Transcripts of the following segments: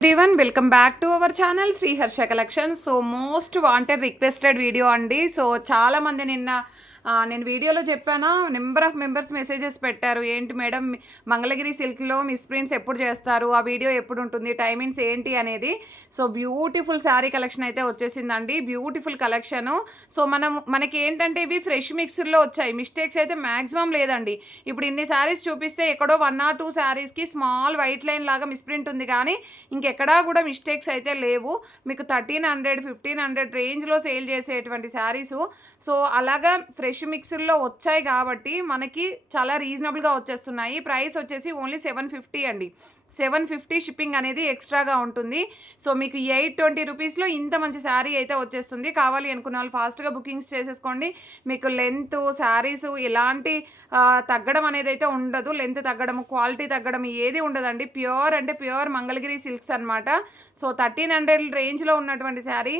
Everyone welcome back to our channel Sri Harsha collection. So most wanted requested video అండి. So చాలామంది నిన్న నేను వీడియోలో చెప్పాను, నెంబర్ ఆఫ్ మెంబర్స్ మెసేజెస్ పెట్టారు, ఏంటి మేడం మంగళగిరి సిల్క్లో మిస్ ప్రింట్స్ ఎప్పుడు చేస్తారు, ఆ వీడియో ఎప్పుడు ఉంటుంది, టైమింగ్స్ ఏంటి అనేది. సో బ్యూటిఫుల్ శారీ కలెక్షన్ అయితే వచ్చేసిందండి, బ్యూటిఫుల్ కలెక్షను. సో మనకి ఏంటంటే ఇవి ఫ్రెష్ మిక్స్లో వచ్చాయి, మిస్టేక్స్ అయితే మ్యాక్సిమం లేదండి. ఇప్పుడు ఇన్ని శారీస్ చూపిస్తే ఎక్కడో 1 or 2 శారీస్కి స్మాల్ వైట్ లైన్ లాగా మిస్ ప్రింట్ ఉంది, కానీ ఇంకెక్కడా కూడా మిస్టేక్స్ అయితే లేవు. మీకు 1300 1500 రేంజ్లో సేల్ చేసేటువంటి శారీసు. సో అలాగా ఫ్రెష్ మిక్స్లో వచ్చాయి కాబట్టి మనకి చాలా రీజనబుల్గా వచ్చేస్తున్నాయి. ప్రైస్ వచ్చేసి ఓన్లీ 750 అండి. 750 షిప్పింగ్ అనేది ఎక్స్ట్రాగా ఉంటుంది. సో మీకు 820 రూపీస్లో ఇంత మంచి శారీ అయితే వచ్చేస్తుంది. కావాలి అనుకున్న వాళ్ళు ఫాస్ట్గా బుకింగ్స్ చేసేసుకోండి. మీకు లెంత్ శారీస్ ఎలాంటి తగ్గడం అనేది అయితే ఉండదు. లెంత్ తగ్గడం, క్వాలిటీ తగ్గడం ఏది ఉండదండి. ప్యూర్ అంటే ప్యూర్ మంగళగిరి సిల్క్స్ అనమాట. సో 1300 రేంజ్లో ఉన్నటువంటి శారీ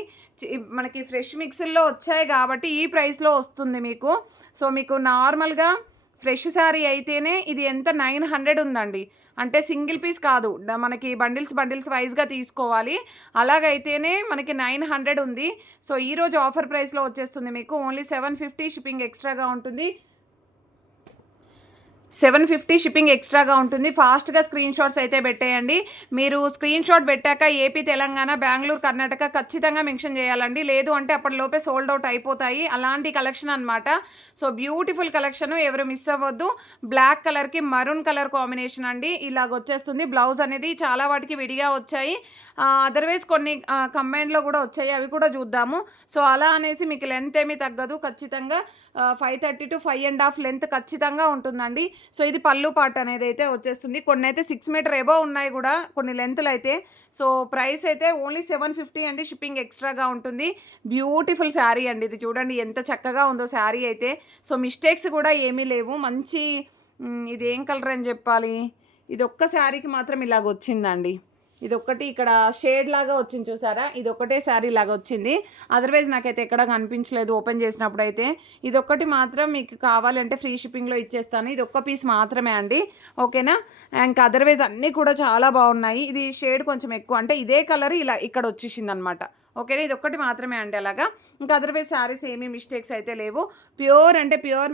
మనకి ఫ్రెష్ మిక్స్ల్లో వచ్చాయి కాబట్టి ఈ ప్రైస్లో వస్తుంది మీకు. సో మీకు నార్మల్గా ఫ్రెష్ శారీ అయితేనే ఇది ఎంత 900 ఉందండి. అంటే సింగిల్ పీస్ కాదు, మనకి బండిల్స్ వైజ్గా తీసుకోవాలి. అలాగైతేనే మనకి 900 ఉంది. సో ఈరోజు ఆఫర్ ప్రైస్లో వచ్చేస్తుంది మీకు. ఓన్లీ 750 షిప్పింగ్ ఎక్స్ట్రాగా ఉంటుంది. 750 షిప్పింగ్ ఎక్స్ట్రాగా ఉంటుంది. ఫాస్ట్గా స్క్రీన్ షాట్స్ అయితే పెట్టేయండి. మీరు స్క్రీన్ షాట్ పెట్టాక ఏపీ, తెలంగాణ, బెంగళూరు, కర్ణాటక ఖచ్చితంగా మెన్షన్ చేయాలండి. లేదు అంటే అప్పటిలోపే సోల్డ్ అవుట్ అయిపోతాయి. అలాంటి కలెక్షన్ అనమాట. సో బ్యూటిఫుల్ కలెక్షన్, ఎవరు మిస్ అవ్వద్దు. బ్లాక్ కలర్కి మరూన్ కలర్ కాంబినేషన్ అండి. ఇలాగ వచ్చేస్తుంది. బ్లౌజ్ అనేది చాలా వాటికి విడిగా వచ్చాయి, అదర్వైజ్ కొన్ని కంబైన్లో కూడా వచ్చాయి, అవి కూడా చూద్దాము. సో అలా అనేసి మీకు లెంత్ ఏమీ తగ్గదు. ఖచ్చితంగా 530 to 5.5 లెంత్ ఖచ్చితంగా ఉంటుందండి. సో ఇది పళ్ళు పార్ట్ అనేది అయితే వచ్చేస్తుంది. కొన్ని అయితే 6 మీటర్ ఎబో ఉన్నాయి కూడా కొన్ని లెంత్లు అయితే. సో ప్రైస్ అయితే ఓన్లీ 750 అండి, షిప్పింగ్ ఎక్స్ట్రాగా ఉంటుంది. బ్యూటిఫుల్ శారీ అండి ఇది. చూడండి ఎంత చక్కగా ఉందో శారీ అయితే. సో మిస్టేక్స్ కూడా ఏమీ లేవు. మంచి ఇది ఏం కలర్ అని చెప్పాలి, ఇది ఒక్క శారీకి మాత్రం ఇలాగ వచ్చిందండి. ఇది ఒక్కటి ఇక్కడ షేడ్ లాగా వచ్చింది చూసారా, ఇది ఒకటే శారీ లాగా వచ్చింది. అదర్వైజ్ నాకైతే ఎక్కడ కనిపించలేదు ఓపెన్ చేసినప్పుడు అయితే. ఇది ఒక్కటి మాత్రం మీకు కావాలంటే ఫ్రీ షిప్పింగ్లో ఇచ్చేస్తాను. ఇది ఒక్క పీస్ మాత్రమే అండి, ఓకేనా. ఇంకా అదర్వైజ్ అన్నీ కూడా చాలా బాగున్నాయి. ఇది షేడ్ కొంచెం ఎక్కువ, అంటే ఇదే కలర్ ఇలా ఇక్కడ వచ్చేసింది అనమాట, ఓకేనా. ఇది ఒక్కటి మాత్రమే అండి అలాగా. ఇంకా అదర్వైజ్ శారీస్ ఏమీ మిస్టేక్స్ అయితే లేవు. ప్యూర్ అంటే ప్యూర్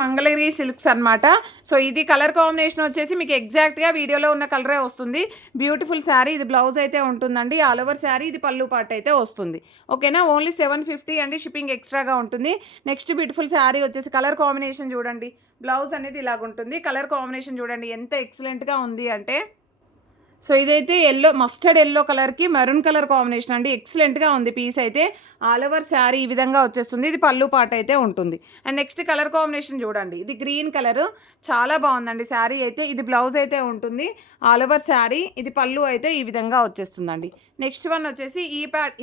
మంగళగిరి సిల్క్స్ అనమాట. సో ఇది కలర్ కాంబినేషన్ వచ్చేసి మీకు ఎగ్జాక్ట్గా వీడియోలో ఉన్న కలరే వస్తుంది. బ్యూటిఫుల్ శారీ. ఇది బ్లౌజ్ అయితే ఉంటుందండి, ఆల్ ఓవర్ శారీ. ఇది పళ్ళు పార్ట్ అయితే వస్తుంది, ఓకేనా. ఓన్లీ 750 అండి, షిప్పింగ్ ఎక్స్ట్రాగా ఉంటుంది. నెక్స్ట్ బ్యూటిఫుల్ శారీ వచ్చేసి కలర్ కాంబినేషన్ చూడండి. బ్లౌజ్ అనేది ఇలాగ ఉంటుంది. కలర్ కాంబినేషన్ చూడండి ఎంత ఎక్సలెంట్గా ఉంది అంటే. సో ఇదైతే మస్టర్డ్ ఎల్లో కలర్కి మెరూన్ కలర్ కాంబినేషన్ అండి. ఎక్సలెంట్గా ఉంది పీస్ అయితే. ఆల్ ఓవర్ శారీ ఈ విధంగా వచ్చేస్తుంది. ఇది పళ్ళు పార్ట్ అయితే ఉంటుంది. అండ్ నెక్స్ట్ కలర్ కాంబినేషన్ చూడండి, ఇది గ్రీన్ కలర్, చాలా బాగుందండి శారీ అయితే. ఇది బ్లౌజ్ అయితే ఉంటుంది, ఆల్ ఓవర్ శారీ. ఇది పళ్ళు అయితే ఈ విధంగా వచ్చేస్తుందండి. నెక్స్ట్ వన్ వచ్చేసి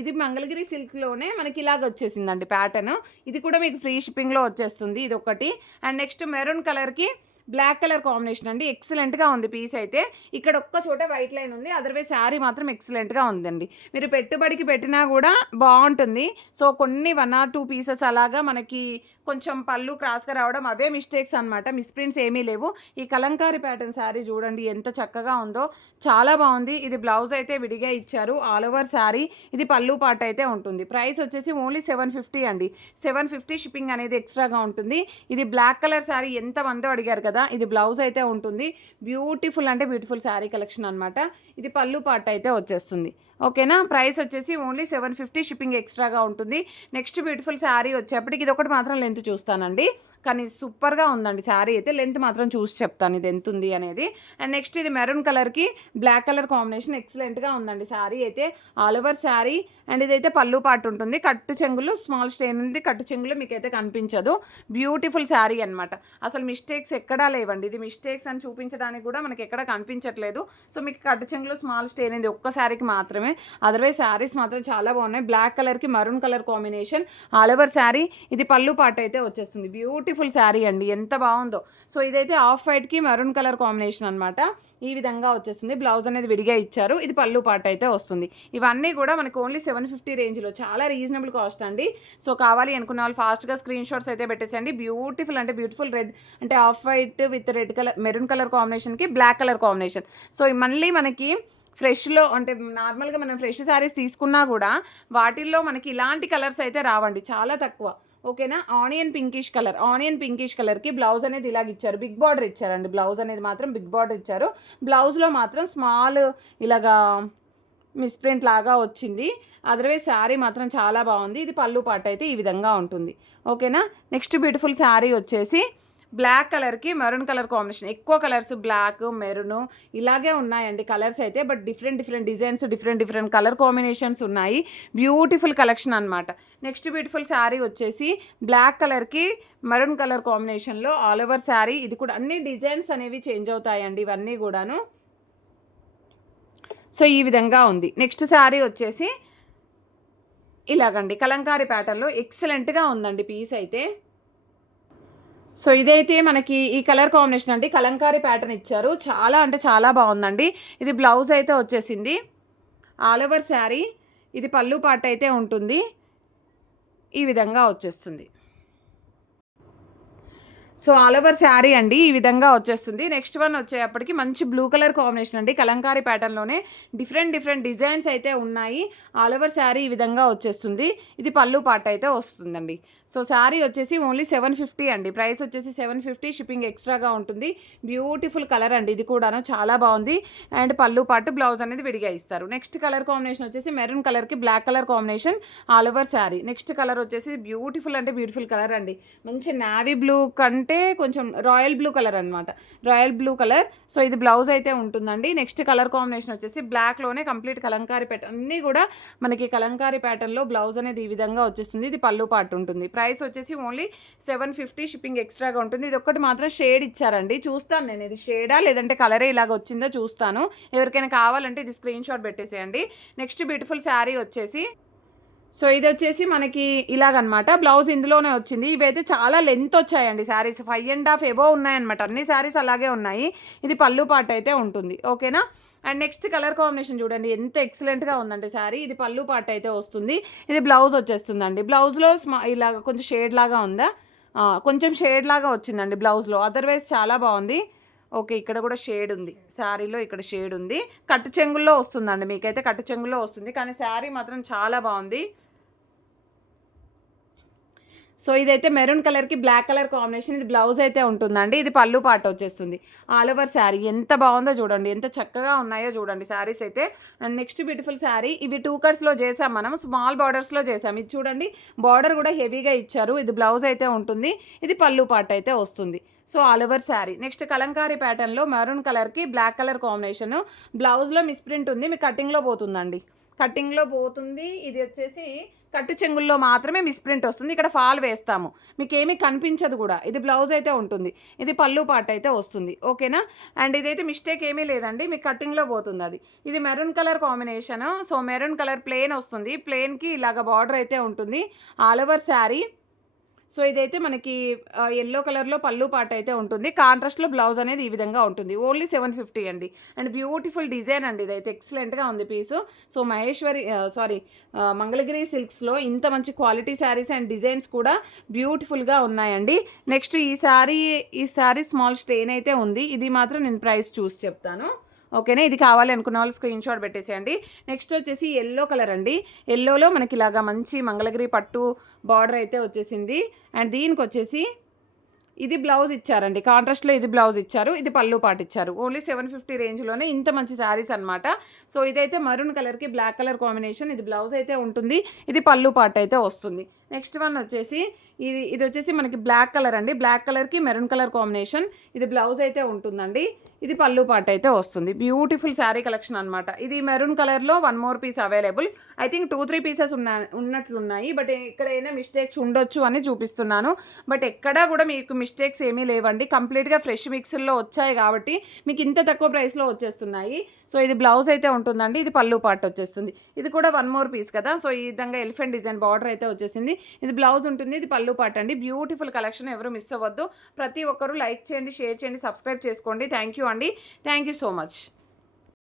ఇది మంగళగిరి సిల్క్లోనే మనకి ఇలాగ వచ్చేసిందండి ప్యాటర్న్. ఇది కూడా మీకు ఫ్రీ షిప్పింగ్లో వచ్చేస్తుంది, ఇది ఒకటి. అండ్ నెక్స్ట్ మెరూన్ కలర్కి బ్లాక్ కలర్ కాంబినేషన్ అండి. ఎక్సలెంట్గా ఉంది పీస్ అయితే. ఇక్కడ ఒక్క చోట వైట్ లైన్ ఉంది, అదర్వైజ్ శారీ మాత్రం ఎక్సలెంట్గా ఉందండి. మీరు పెట్టుబడికి పెట్టినా కూడా బాగుంటుంది. సో కొన్ని 1 or 2 పీసెస్ అలాగా మనకి కొంచెం పళ్ళు క్రాస్గా రావడం, అవే మిస్టేక్స్ అనమాట. మిస్ప్రింట్స్ ఏమీ లేవు. ఈ కలంకారీ ప్యాటర్న్ శారీ చూడండి ఎంత చక్కగా ఉందో, చాలా బాగుంది. ఇది బ్లౌజ్ అయితే విడిగా ఇచ్చారు, ఆల్ ఓవర్ శారీ. ఇది పళ్ళు పార్ట్ అయితే ఉంటుంది. ప్రైస్ వచ్చేసి ఓన్లీ 750 అండి. 750 షిప్పింగ్ అనేది ఎక్స్ట్రాగా ఉంటుంది. ఇది బ్లాక్ కలర్ శారీ ఎంతమందో అడిగారు కదా, ఇది బ్లౌజ్ అయితే ఉంటుంది. బ్యూటిఫుల్ అంటే బ్యూటిఫుల్ శారీ కలెక్షన్ అనమాట. ఇది పళ్ళు పార్ట్ అయితే వచ్చేస్తుంది, ఓకేనా. ప్రైస్ వచ్చేసి ఓన్లీ 750, షిప్పింగ్ ఎక్స్ట్రాగా ఉంటుంది. నెక్స్ట్ బ్యూటిఫుల్ శారీ వచ్చేప్పటికి ఇది ఒకటి మాత్రం లెంత్ చూస్తానండి, కానీ సూపర్గా ఉందండి శారీ అయితే. లెంత్ మాత్రం చూసి చెప్తాను ఇది ఎంత ఉంది అనేది. అండ్ నెక్స్ట్ ఇది మెరూన్ కలర్కి బ్లాక్ కలర్ కాంబినేషన్ ఎక్సలెంట్గా ఉందండి శారీ అయితే. All over sari. అండ్ ఇదైతే పళ్ళు పార్ట్ ఉంటుంది. కట్టు చెంగులు స్మాల్ స్టెయిన్ ఉంది, కట్టు చెంగులు మీకైతే కనిపించదు. బ్యూటిఫుల్ శారీ అనమాట. అసలు మిస్టేక్స్ ఎక్కడా లేవండి. ఇది మిస్టేక్స్ అని చూపించడానికి కూడా మనకి ఎక్కడ కనిపించట్లేదు. సో మీకు కట్టు చెంగులు స్మాల్ స్టెయిన్ ఉంది ఒక్క శారీకి మాత్రమే. అదర్వైజ్ శారీస్ మాత్రం చాలా బాగున్నాయి. బ్లాక్ కలర్కి maroon colour combination, all over sari. ఇది పళ్ళు పార్ట్ అయితే వచ్చేస్తుంది. బ్యూటిఫుల్ బ్యూటిఫుల్ శారీ అండి, ఎంత బాగుందో. సో ఇదైతే ఆఫ్ వైట్కి మెరూన్ కలర్ కాంబినేషన్ అనమాట. ఈ విధంగా వచ్చేస్తుంది. బ్లౌజ్ అనేది విడిగా ఇచ్చారు. ఇది పళ్ళు పాట అయితే వస్తుంది. ఇవన్నీ కూడా మనకు ఓన్లీ 750 రేంజ్లో, చాలా రీజనబుల్ కాస్ట్ అండి. సో కావాలి అనుకున్న వాళ్ళు ఫాస్ట్గా స్క్రీన్ షాట్స్ అయితే పెట్టేసేయండి. బ్యూటిఫుల్ అంటే బ్యూటిఫుల్ రెడ్ అంటే off white with red colour maroon colour కాంబినేషన్కి బ్లాక్ కలర్ కాంబినేషన్. సో మళ్ళీ మనకి ఫ్రెష్లో అంటే నార్మల్గా మనం ఫ్రెష్ శారీస్ తీసుకున్నా కూడా వాటిల్లో మనకి ఇలాంటి కలర్స్ అయితే రావండి, చాలా తక్కువ. ఓకేనా. ఆనియన్ పింకిష్ కలర్కి బ్లౌజ్ అనేది ఇలాగ ఇచ్చారు. బిగ్ బార్డర్ ఇచ్చారండి. బ్లౌజ్ అనేది మాత్రం బిగ్ బార్డర్ ఇచ్చారు. బ్లౌజ్లో మాత్రం స్మాల్ ఇలాగా మిస్ప్రింట్ లాగా వచ్చింది. అదర్వైజ్ శారీ మాత్రం చాలా బాగుంది. ఇది పళ్ళు పాట అయితే ఈ విధంగా ఉంటుంది. ఓకేనా. నెక్స్ట్ బ్యూటిఫుల్ శారీ వచ్చేసి బ్లాక్ కలర్కి మెరూన్ కలర్ కాంబినేషన్. ఎక్కువ కలర్స్ బ్లాక్ మెరూన్ ఇలాగే ఉన్నాయండి కలర్స్ అయితే. But different designs, different colour combinations ఉన్నాయి. బ్యూటిఫుల్ కలెక్షన్ అనమాట. నెక్స్ట్ బ్యూటిఫుల్ శారీ వచ్చేసి బ్లాక్ కలర్కి మెరూన్ కలర్ కాంబినేషన్లో ఆల్ ఓవర్ శారీ. ఇది కూడా అన్ని డిజైన్స్ అనేవి చేంజ్ అవుతాయండి ఇవన్నీ కూడాను. సో ఈ విధంగా ఉంది. నెక్స్ట్ శారీ వచ్చేసి ఇలాగండి కలంకారీ ప్యాటర్న్లో ఎక్సలెంట్గా ఉందండి పీస్ అయితే. సో ఇదైతే మనకి ఈ కలర్ కాంబినేషన్ అండి, కలంకారీ ప్యాటర్న్ ఇచ్చారు. చాలా అంటే చాలా బాగుందండి. ఇది బ్లౌజ్ అయితే వచ్చేసింది. All over sari. ఇది పళ్ళు పాట అయితే ఉంటుంది. ఈ విధంగా వచ్చేస్తుంది. సో ఆల్ ఓవర్ శారీ అండి ఈ విధంగా వచ్చేస్తుంది. నెక్స్ట్ వన్ వచ్చేటప్పటికి మంచి బ్లూ కలర్ కాంబినేషన్ అండి, కలంకారీ ప్యాటర్న్లోనే డిఫరెంట్ డిజైన్స్ అయితే ఉన్నాయి. ఆల్ ఓవర్ శారీ ఈ విధంగా వచ్చేస్తుంది. ఇది పళ్ళు పాట అయితే వస్తుందండి. సో శారీ వచ్చేసి ఓన్లీ 750 అండి. ప్రైస్ వచ్చేసి 750, షిప్పింగ్ ఎక్స్ట్రాగా ఉంటుంది. బ్యూటిఫుల్ కలర్ అండి, ఇది కూడాను చాలా బాగుంది. అండ్ పళ్ళు పాటు బ్లౌజ్ అనేది విడిగా ఇస్తారు. నెక్స్ట్ కలర్ కాంబినేషన్ వచ్చేసి మెరూన్ కలర్కి black colour combination all over sari. Next colour వచ్చేసి బ్యూటిఫుల్ అంటే బ్యూటిఫుల్ కలర్ అండి, మంచి నావీ బ్లూ కంటే కొంచెం రాయల్ బ్లూ కలర్ అనమాట, రాయల్ బ్లూ కలర్. సో ఇది బ్లౌజ్ అయితే ఉంటుందండి. నెక్స్ట్ కలర్ కాంబినేషన్ వచ్చేసి బ్లాక్లోనే కంప్లీట్ కలంకారీ ప్యాటర్న్, అన్నీ కూడా మనకి కలంకారీ ప్యాటర్న్లో బ్లౌజ్ అనేది ఈ విధంగా వచ్చేస్తుంది. ఇది పళ్ళు పాటు ఉంటుంది. ప్రైస్ వచ్చేసి ఓన్లీ 750, షిప్పింగ్ ఎక్స్ట్రాగా ఉంటుంది. ఇది ఒక్కటి మాత్రం షేడ్ ఇచ్చారండి, చూస్తాను నేను ఇది షేడా లేదంటే కలరే ఇలాగ వచ్చిందో చూస్తాను. ఎవరికైనా కావాలంటే ఇది స్క్రీన్ షాట్ పెట్టేసేయండి. నెక్స్ట్ బ్యూటిఫుల్ శారీ వచ్చేసి సో ఇది వచ్చేసి మనకి ఇలాగనమాట. బ్లౌజ్ ఇందులోనే వచ్చింది. ఇవైతే చాలా లెంత్ వచ్చాయండి శారీస్, 5.5 ఎబో ఉన్నాయన్నమాట. అన్ని శారీస్ అలాగే ఉన్నాయి. ఇది పళ్ళు పాట అయితే ఉంటుంది. ఓకేనా. అండ్ నెక్స్ట్ కలర్ కాంబినేషన్ చూడండి ఎంత ఎక్సలెంట్గా ఉందండి శారీ. ఇది పళ్ళు పాట అయితే వస్తుంది. ఇది బ్లౌజ్ వచ్చేస్తుందండి. బ్లౌజ్లో ఇలాగ కొంచెం షేడ్ లాగా ఉందా, కొంచెం షేడ్ లాగా వచ్చిందండి బ్లౌజ్లో. అదర్వైజ్ చాలా బాగుంది. ఓకే, ఇక్కడ కూడా షేడ్ ఉంది శారీలో, ఇక్కడ షేడ్ ఉంది. కట్టు చెంగుల్లో వస్తుందండి, మీకైతే కట్టు చెంగుల్లో వస్తుంది. కానీ శారీ మాత్రం చాలా బాగుంది. సో ఇదైతే మెరూన్ కలర్కి బ్లాక్ కలర్ కాంబినేషన్. ఇది బ్లౌజ్ అయితే ఉంటుందండి. ఇది పళ్ళు పాట వచ్చేస్తుంది. ఆల్ ఓవర్ శారీ ఎంత బాగుందో చూడండి, ఎంత చక్కగా ఉన్నాయో చూడండి శారీస్ అయితే. And next beautiful sari. ఇవి 2 కట్స్లో చేసాం మనం, స్మాల్ బార్డర్స్లో చేసాం. ఇది చూడండి బార్డర్ కూడా హెవీగా ఇచ్చారు. ఇది బ్లౌజ్ అయితే ఉంటుంది. ఇది పళ్ళు పాట అయితే వస్తుంది. So all over sari. Next Kalamkari ప్యాటర్న్లో మెరూన్ కలర్కి బ్లాక్ కలర్ కాంబినేషన్. బ్లౌజ్లో మిస్ప్రింట్ ఉంది, మీకు కటింగ్లో పోతుందండి, కటింగ్లో పోతుంది. ఇది వచ్చేసి కట్టు చెంగుల్లో మాత్రమే మిస్ప్రింట్ వస్తుంది. ఇక్కడ ఫాల్ వేస్తాము, మీకు ఏమీ కనిపించదు కూడా. ఇది బ్లౌజ్ అయితే ఉంటుంది. ఇది పళ్ళు పాట అయితే వస్తుంది. ఓకేనా. అండ్ ఇదైతే మిస్టేక్ ఏమీ లేదండి, మీకు కటింగ్లో పోతుంది అది. ఇది maroon colour combination. So maroon colour plain వస్తుంది. ప్లెయిన్కి ఇలాగ బార్డర్ అయితే ఉంటుంది. All over sari. సో ఇదైతే మనకి ఎల్లో కలర్లో పళ్ళు పాట అయితే ఉంటుంది. కాంట్రాస్ట్లో బ్లౌజ్ అనేది ఈ విధంగా ఉంటుంది. ఓన్లీ 750 అండి. అండ్ బ్యూటిఫుల్ డిజైన్ అండి, ఇదైతే ఎక్సలెంట్గా ఉంది పీసు. సో మంగళగిరి సిల్క్స్లో ఇంత మంచి క్వాలిటీ శారీస్ అండ్ డిజైన్స్ కూడా బ్యూటిఫుల్గా ఉన్నాయండి. నెక్స్ట్ ఈ శారీ స్మాల్ స్టెయిన్ అయితే ఉంది. ఇది మాత్రం నేను ప్రైస్ చూసి చెప్తాను. ఓకేనా. ఇది కావాలి అనుకున్న వాళ్ళు స్క్రీన్ షాట్ పెట్టేసేయండి. నెక్స్ట్ వచ్చేసి ఎల్లో కలర్ అండి. ఎల్లోలో మనకి ఇలాగా మంచి మంగళగిరి పట్టు బార్డర్ అయితే వచ్చేసింది. అండ్ దీనికి వచ్చేసి ఇది బ్లౌజ్ ఇచ్చారండి, కాంట్రాస్ట్లో ఇది బ్లౌజ్ ఇచ్చారు. ఇది పళ్ళు పాటు ఇచ్చారు. ఓన్లీ 750 రేంజ్లోనే ఇంత మంచి శారీస్ అనమాట. సో ఇదైతే మరూన్ కలర్కి బ్లాక్ కలర్ కాంబినేషన్. ఇది బ్లౌజ్ అయితే ఉంటుంది. ఇది పళ్ళు పాటు అయితే వస్తుంది. నెక్స్ట్ వన్ వచ్చేసి ఇది వచ్చేసి మనకి బ్లాక్ కలర్ అండి. బ్లాక్ కలర్కి మెరూన్ కలర్ కాంబినేషన్. ఇది బ్లౌజ్ అయితే ఉంటుందండి. ఇది పళ్ళు పాట అయితే వస్తుంది. బ్యూటిఫుల్ శారీ కలెక్షన్ అనమాట. ఇది మెరూన్ కలర్లో 1 more piece available. I think 2-3 pieces ఉన్నట్లున్నాయి. బట్ ఎక్కడైనా మిస్టేక్స్ ఉండొచ్చు అని చూపిస్తున్నాను. బట్ ఎక్కడా కూడా మీకు మిస్టేక్స్ ఏమీ లేవండి. కంప్లీట్గా ఫ్రెష్ మిక్స్లో వచ్చాయి కాబట్టి మీకు ఇంత తక్కువ ప్రైస్లో వచ్చేస్తున్నాయి. సో ఇది బ్లౌజ్ అయితే ఉంటుందండి. ఇది పళ్ళు పార్ట్ వచ్చేస్తుంది. ఇది కూడా 1 మోర్ పీస్ కదా. సో ఈ విధంగా ఎలిఫెంట్ డిజైన్ బార్డర్ అయితే వచ్చేసింది. ఇది బ్లౌజ్ ఉంటుంది. ఇది పళ్ళు పార్ట్ అండి. బ్యూటిఫుల్ కలెక్షన్, ఎవరు మిస్ అవ్వద్దు. ప్రతి ఒక్కరూ లైక్ చేయండి, షేర్ చేయండి, సబ్స్క్రైబ్ చేసుకోండి. థ్యాంక్ యూ అండి. Thank you so much.